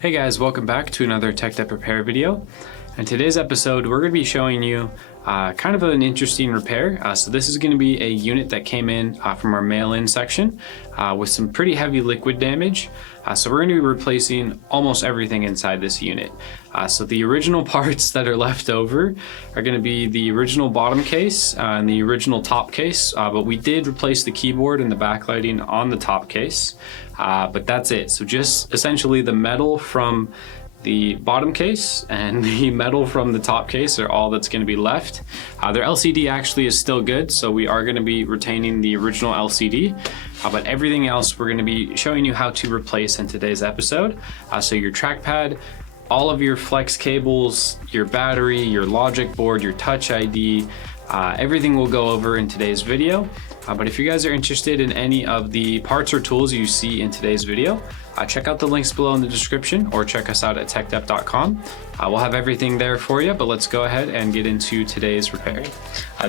Hey guys, welcome back to another TEKDEP repair video. In today's episode, we're going to be showing you kind of an interesting repair. So this is going to be a unit that came in from our mail-in section with some pretty heavy liquid damage. So we're going to be replacing almost everything inside this unit. So the original parts that are left over are going to be the original bottom case and the original top case, but we did replace the keyboard and the backlighting on the top case, but that's it. So just essentially the metal from the bottom case and the metal from the top case are all that's going to be left. Their LCD actually is still good, so we are going to be retaining the original LCD, but everything else we're going to be showing you how to replace in today's episode. So your trackpad, all of your flex cables, your battery, your logic board, your touch ID, everything we'll go over in today's video. But if you guys are interested in any of the parts or tools you see in today's video, check out the links below in the description or check us out at TEKDEP.com. We'll have everything there for you, but let's go ahead and get into today's repair.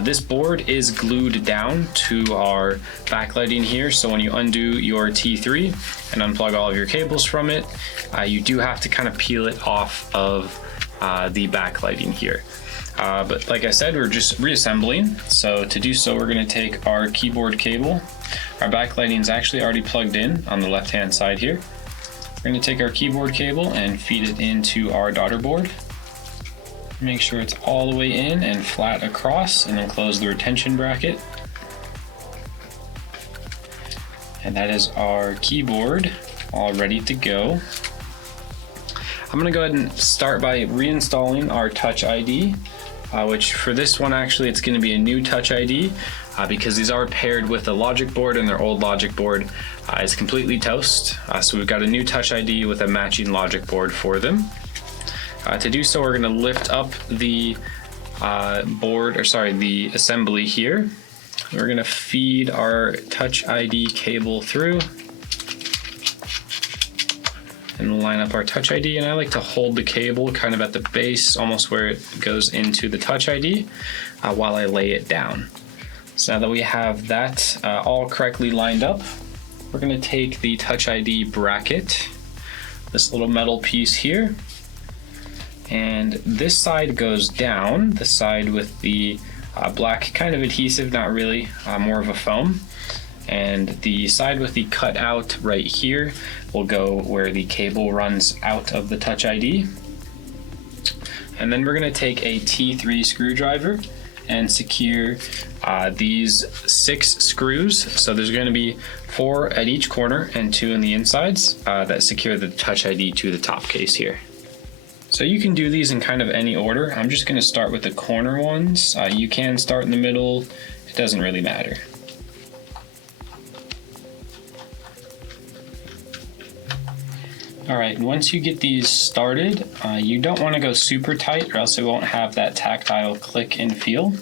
This board is glued down to our backlighting here, so when you undo your T3 and unplug all of your cables from it, you do have to kind of peel it off of the backlighting here. But like I said, we're just reassembling. So to do so, we're going to take our keyboard cable. Our backlighting is actually already plugged in on the left-hand side here. We're going to take our keyboard cable and feed it into our daughter board. Make sure it's all the way in and flat across, and then close the retention bracket. And that is our keyboard all ready to go. I'm going to go ahead and start by reinstalling our Touch ID, which for this one actually it's going to be a new Touch ID because these are paired with a logic board, and their old logic board is completely toast. So we've got a new Touch ID with a matching logic board for them. To do so, we're going to lift up the the assembly here. We're going to feed our Touch ID cable through and line up our Touch ID, and I like to hold the cable kind of at the base, almost where it goes into the Touch ID, while I lay it down. So now that we have that all correctly lined up, we're going to take the Touch ID bracket, this little metal piece here, and this side goes down, the side with the black kind of adhesive, not really, more of a foam. And the side with the cutout right here will go where the cable runs out of the Touch ID. And then we're going to take a T3 screwdriver and secure these 6 screws. So there's going to be 4 at each corner and 2 in the insides that secure the Touch ID to the top case here. So you can do these in kind of any order. I'm just going to start with the corner ones. You can start in the middle, it doesn't really matter. Alright, once you get these started, you don't want to go super tight or else it won't have that tactile click and feel.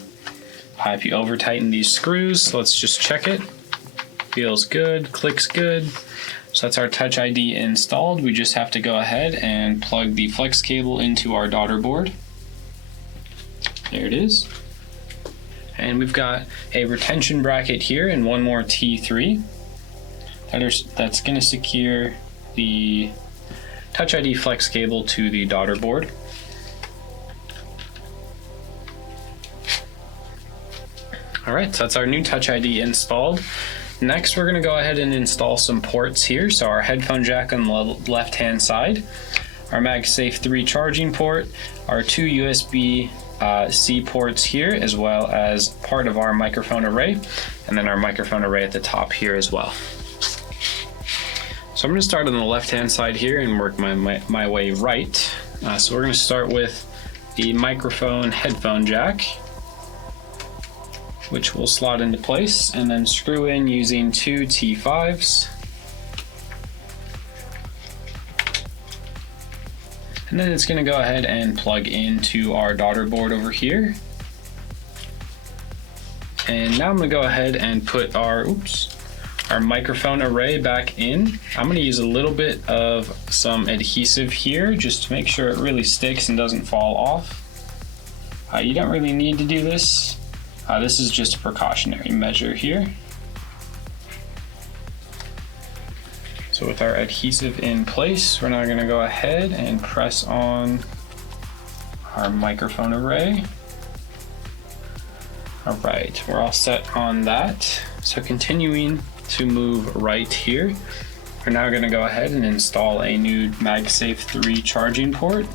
If you over tighten these screws, let's just check it. Feels good, clicks good. So that's our Touch ID installed. We just have to go ahead and plug the flex cable into our daughter board. There it is. And we've got a retention bracket here and one more T3. That's going to secure the Touch ID flex cable to the daughter board. Alright, so that's our new Touch ID installed. Next, we're going to go ahead and install some ports here. So our headphone jack on the left-hand side, our MagSafe 3 charging port, our 2 USB-C ports here, as well as part of our microphone array, and then our microphone array at the top here as well. So I'm going to start on the left-hand side here and work my way right. So we're going to start with the microphone headphone jack, which will slot into place, and then screw in using 2 T5s. And then it's going to go ahead and plug into our daughter board over here. And now I'm going to go ahead and put our microphone array back in. I'm going to use a little bit of some adhesive here just to make sure it really sticks and doesn't fall off. You don't really need to do this. This is just a precautionary measure here. So So with our adhesive in place, we're now going to go ahead and press on our microphone array. All right, we're all set on that. So continuing to move right here, we're now going to go ahead and install a new MagSafe 3 charging port.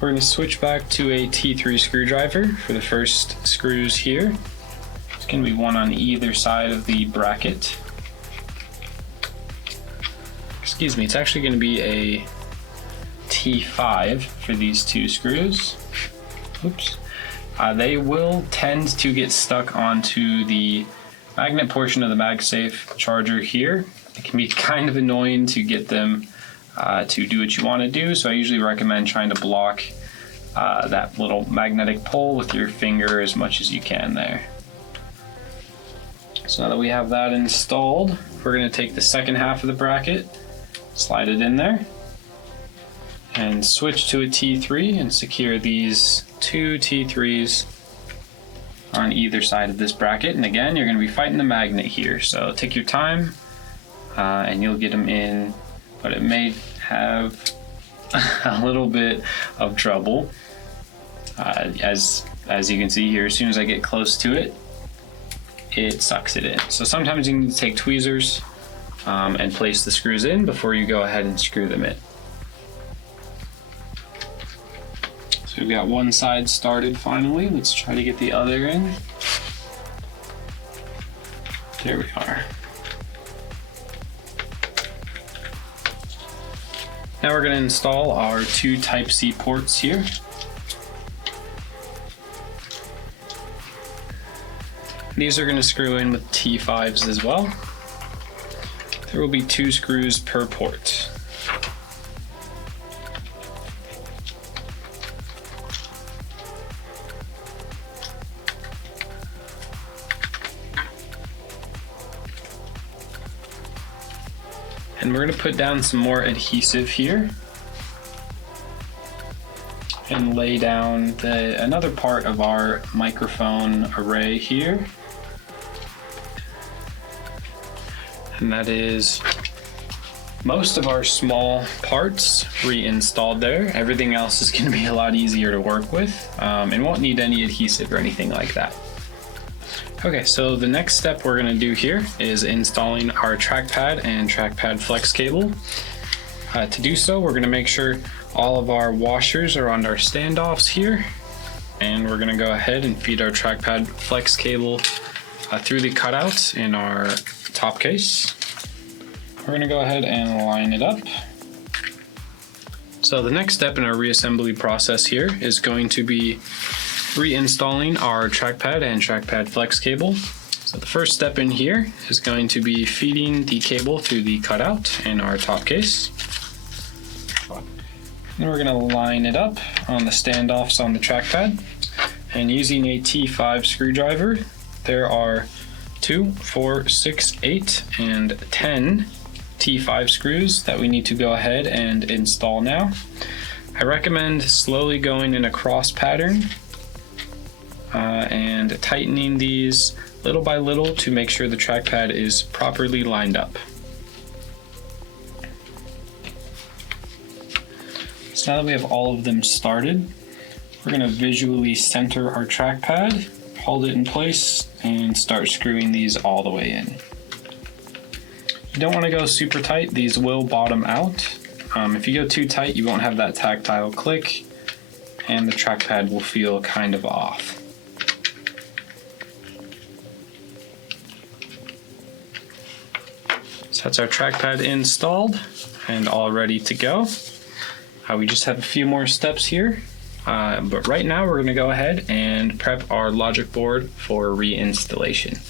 We're going to switch back to a T3 screwdriver for the first screws here. It's going to be one on either side of the bracket. Excuse me, it's actually going to be a T5 for these two screws. Oops. They will tend to get stuck onto the magnet portion of the MagSafe charger here. It can be kind of annoying to get them to do what you want to do, so I usually recommend trying to block that little magnetic pole with your finger as much as you can there. So now that we have that installed, we're going to take the second half of the bracket, slide it in there, and switch to a T3 and secure these two T3s on either side of this bracket. And again, you're going to be fighting the magnet here, so take your time and you'll get them in, but it may have a little bit of trouble. As you can see here, as soon as I get close to it, it sucks it in. So sometimes you need to take tweezers and place the screws in before you go ahead and screw them in. So we've got one side started finally. Let's try to get the other in. There we are. Now we're going to install our two Type-C ports here. These are going to screw in with T5s as well. There will be 2 screws per port. And we're going to put down some more adhesive here and lay down another part of our microphone array here. And that is most of our small parts reinstalled there. Everything else is going to be a lot easier to work with and won't need any adhesive or anything like that. Okay, so the next step we're going to do here is installing our trackpad and trackpad flex cable. To do so, we're going to make sure all of our washers are on our standoffs here, and we're going to go ahead and feed our trackpad flex cable through the cutouts in our top case. We're going to go ahead and line it up. So the next step in our reassembly process here is going to be reinstalling our trackpad and trackpad flex cable. So the first step in here is going to be feeding the cable through the cutout in our top case. Then we're going to line it up on the standoffs on the trackpad, and using a T5 screwdriver, there are 2, 4, 6, 8, and 10 T5 screws that we need to go ahead and install now. I recommend slowly going in a cross pattern and tightening these little by little to make sure the trackpad is properly lined up. So now that we have all of them started, we're going to visually center our trackpad, hold it in place, and start screwing these all the way in. You don't want to go super tight, these will bottom out. If you go too tight, you won't have that tactile click, and the trackpad will feel kind of off. So that's our trackpad installed and all ready to go. We just have a few more steps here, but right now we're going to go ahead and prep our logic board for reinstallation.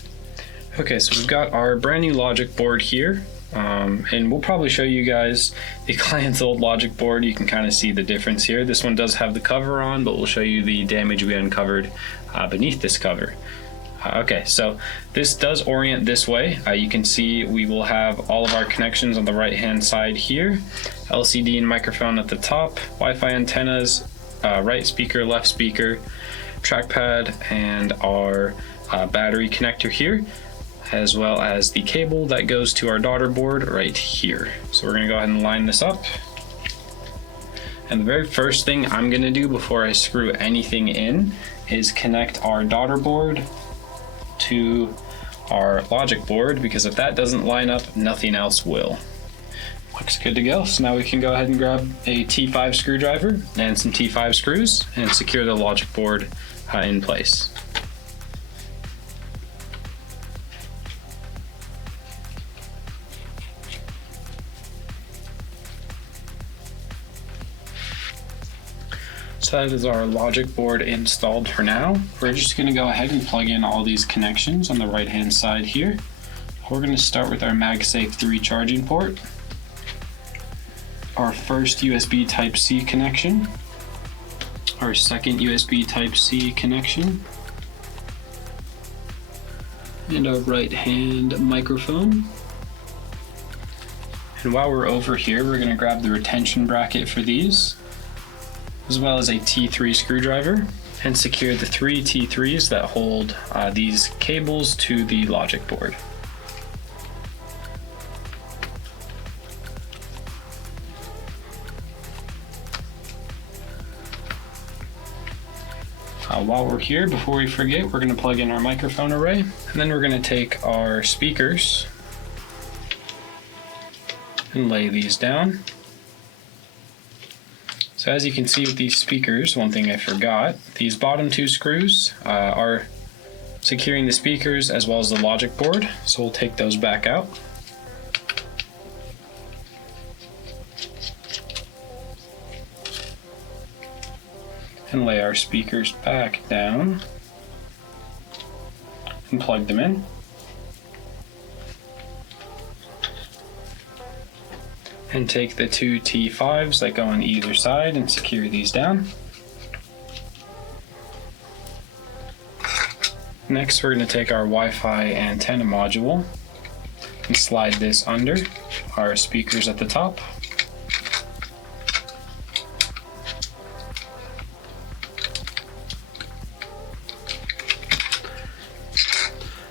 Okay, so we've got our brand new logic board here, and we'll probably show you guys the client's old logic board. You can kind of see the difference here. This one does have the cover on, but we'll show you the damage we uncovered beneath this cover. Okay, so this does orient this way. You can see we will have all of our connections on the right hand side here, LCD and microphone at the top, Wi-Fi antennas, right speaker, left speaker, trackpad, and our battery connector here. as well as the cable that goes to our daughter board right here. So we're gonna go ahead and line this up. And the very first thing I'm gonna do before I screw anything in is connect our daughter board to our logic board, because if that doesn't line up, nothing else will. Looks good to go. So now we can go ahead and grab a T5 screwdriver and some T5 screws and secure the logic board in place. So that is our logic board installed for now. We're just going to go ahead and plug in all these connections on the right hand side here. We're going to start with our MagSafe 3 charging port, our first USB Type-C connection, our second USB Type-C connection, and our right hand microphone. And while we're over here, we're going to grab the retention bracket for these, as well as a T3 screwdriver, and secure the 3 T3s that hold these cables to the logic board. While we're here, before we forget, we're going to plug in our microphone array, and then we're going to take our speakers and lay these down. So as you can see with these speakers, one thing I forgot, these bottom 2 screws are securing the speakers as well as the logic board. So we'll take those back out. And lay our speakers back down and plug them in. And take the 2 T5s that go on either side and secure these down. Next, we're going to take our Wi-Fi antenna module and slide this under our speakers at the top.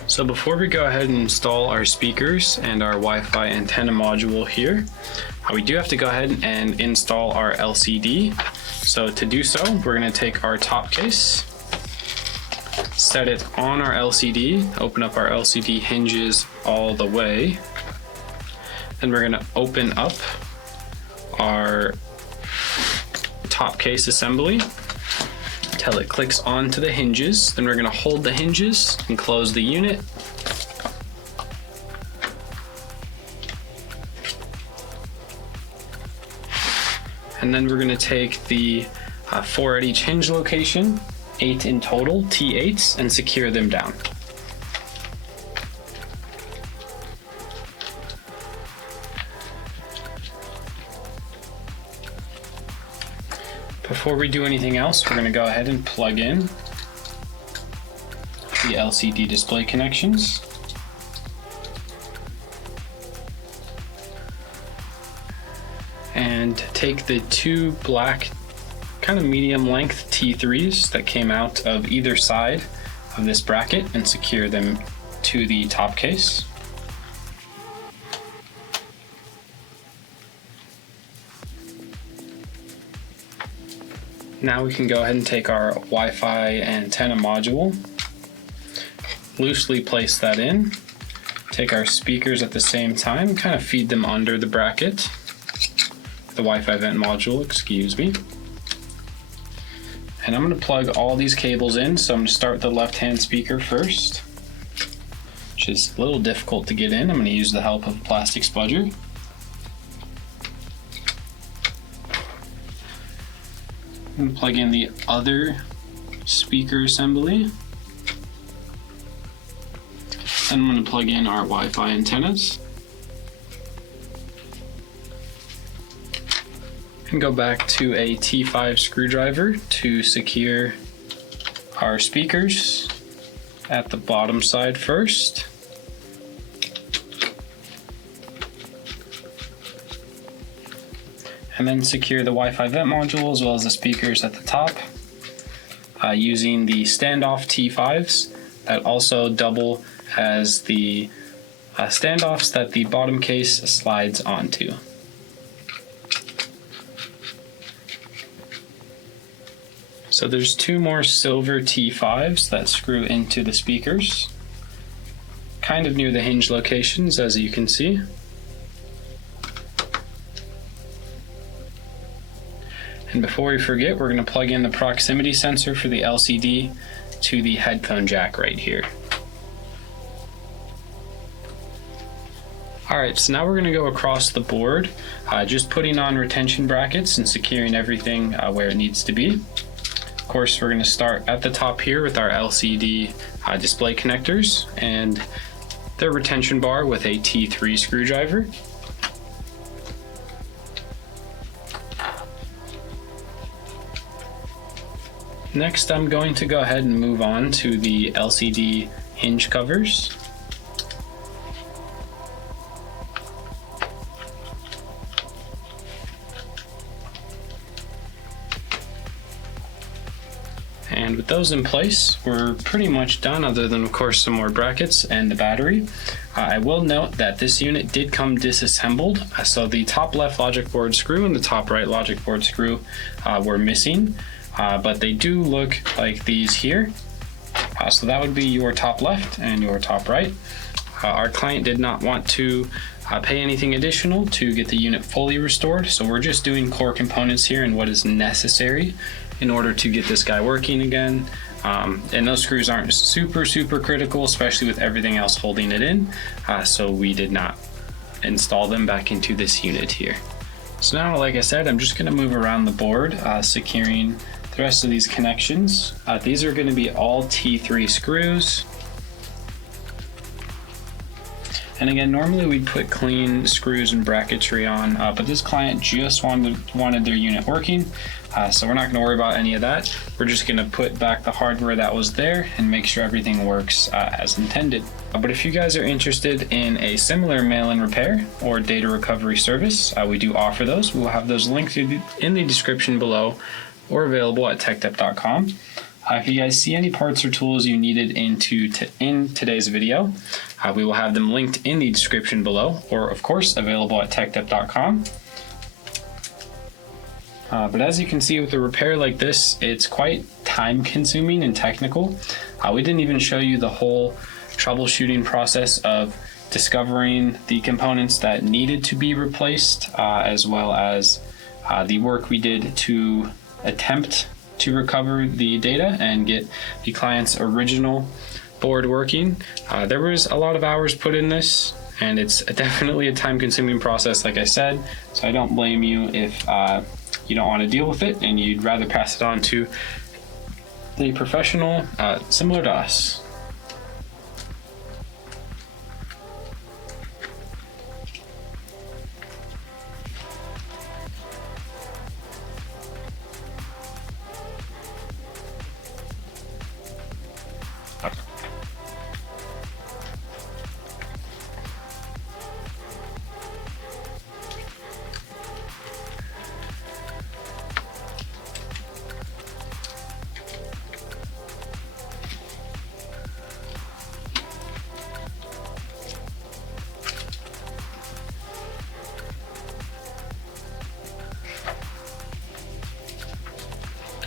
So before we go ahead and install our speakers and our Wi-Fi antenna module here, we do have to go ahead and install our LCD. So to do so, we're going to take our top case, set it on our LCD, open up our LCD hinges all the way. Then we're going to open up our top case assembly till it clicks onto the hinges. Then we're going to hold the hinges and close the unit. And then we're going to take the 4 at each hinge location, 8 in total, T8s, and secure them down. Before we do anything else, we're going to go ahead and plug in the LCD display connections. And take the 2 black kind of medium length T3s that came out of either side of this bracket and secure them to the top case. Now we can go ahead and take our Wi-Fi antenna module, loosely place that in, take our speakers at the same time, kind of feed them under the bracket. The Wi-Fi vent module, excuse me. And I'm going to plug all these cables in, so I'm going to start with the left-hand speaker first, which is a little difficult to get in. I'm going to use the help of a plastic spudger. I'm going to plug in the other speaker assembly. Then I'm going to plug in our Wi-Fi antennas. And go back to a T5 screwdriver to secure our speakers at the bottom side first. And then secure the Wi-Fi vent module as well as the speakers at the top using the standoff T5s that also double as the standoffs that the bottom case slides onto. So there's two more silver T5s that screw into the speakers, kind of near the hinge locations, as you can see. And before we forget, we're going to plug in the proximity sensor for the LCD to the headphone jack right here. Alright, so now we're going to go across the board, just putting on retention brackets and securing everything where it needs to be. Of course, we're going to start at the top here with our LCD display connectors and their retention bar with a T3 screwdriver. Next, I'm going to go ahead and move on to the LCD hinge covers. And with those in place, we're pretty much done, other than of course some more brackets and the battery. I will note that this unit did come disassembled, so the top left logic board screw and the top right logic board screw were missing, but they do look like these here. So that would be your top left and your top right. Our client did not want to pay anything additional to get the unit fully restored, so we're just doing core components here and what is necessary in order to get this guy working again. And those screws aren't super critical, especially with everything else holding it in, so we did not install them back into this unit here. So now, like I said, I'm just going to move around the board, securing the rest of these connections. These are going to be all T3 screws. And again, normally we'd put clean screws and bracketry on, but this client just wanted their unit working, so we're not going to worry about any of that. We're just going to put back the hardware that was there and make sure everything works as intended. But if you guys are interested in a similar mail-in repair or data recovery service, we do offer those. We'll have those linked in the description below or available at TEKDEP.com. If you guys see any parts or tools you needed in today's video, we will have them linked in the description below, or of course available at TEKDEP.com. But as you can see with a repair like this, it's quite time consuming and technical. We didn't even show you the whole troubleshooting process of discovering the components that needed to be replaced, as well as the work we did to attempt to recover the data and get the client's original board working. There was a lot of hours put in this, and it's definitely a time-consuming process, like I said, so I don't blame you if you don't want to deal with it and you'd rather pass it on to the professional similar to us.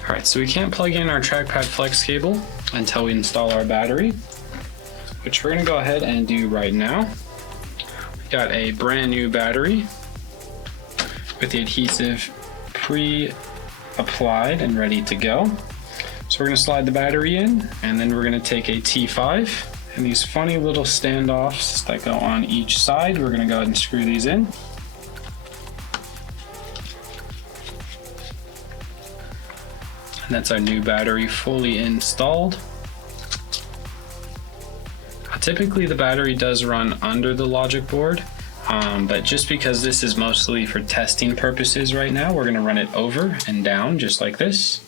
Alright, so we can't plug in our Trackpad Flex cable until we install our battery, which we're going to go ahead and do right now. We got a brand new battery with the adhesive pre-applied and ready to go. So we're going to slide the battery in, and then we're going to take a T5 and these funny little standoffs that go on each side. We're going to go ahead and screw these in. And that's our new battery fully installed. Typically the battery does run under the logic board, but just because this is mostly for testing purposes right now, we're going to run it over and down just like this.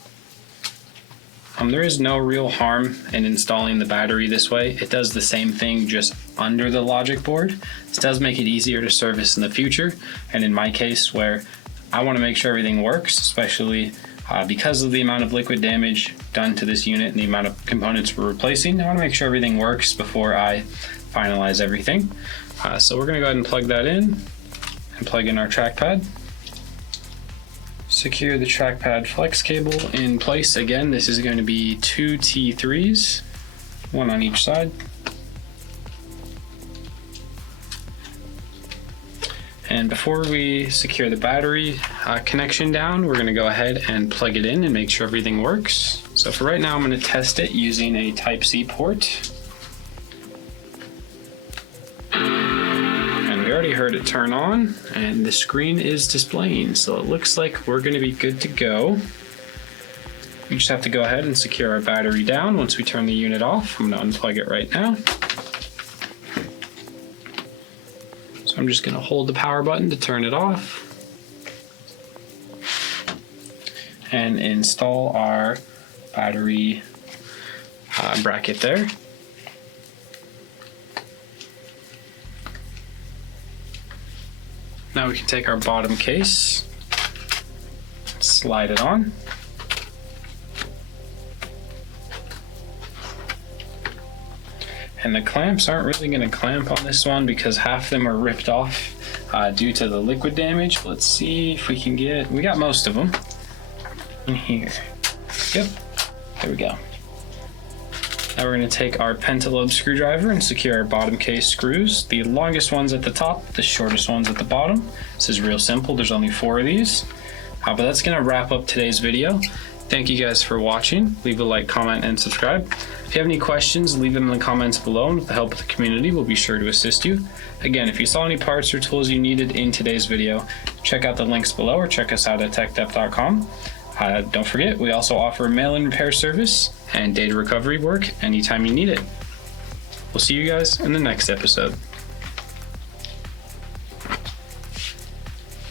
There is no real harm in installing the battery this way. It does the same thing just under the logic board. This does make it easier to service in the future, and in my case where I want to make sure everything works, especially because of the amount of liquid damage done to this unit and the amount of components we're replacing, I want to make sure everything works before I finalize everything. So we're gonna go ahead and plug that in and plug in our trackpad. Secure the trackpad flex cable in place. Again, this is going to be 2 T3s, one on each side. And before we secure the battery connection down, we're gonna go ahead and plug it in and make sure everything works. So for right now, I'm gonna test it using a Type-C port. And we already heard it turn on and the screen is displaying. So it looks like we're gonna be good to go. We just have to go ahead and secure our battery down once we turn the unit off. I'm gonna unplug it right now. I'm just going to hold the power button to turn it off and install our battery bracket there. Now we can take our bottom case, slide it on. And the clamps aren't really going to clamp on this one because half of them are ripped off due to the liquid damage. Let's see if we can we got most of them in here. Yep, there we go. Now we're going to take our pentalobe screwdriver and secure our bottom case screws. The longest ones at the top, the shortest ones at the bottom. This is real simple, there's only 4 of these. But that's going to wrap up today's video. Thank you guys for watching. Leave a like, comment, and subscribe. If you have any questions, leave them in the comments below, and with the help of the community, we'll be sure to assist you. Again, if you saw any parts or tools you needed in today's video, check out the links below or check us out at TEKDEP.com. Don't forget, we also offer mail-in repair service and data recovery work anytime you need it. We'll see you guys in the next episode.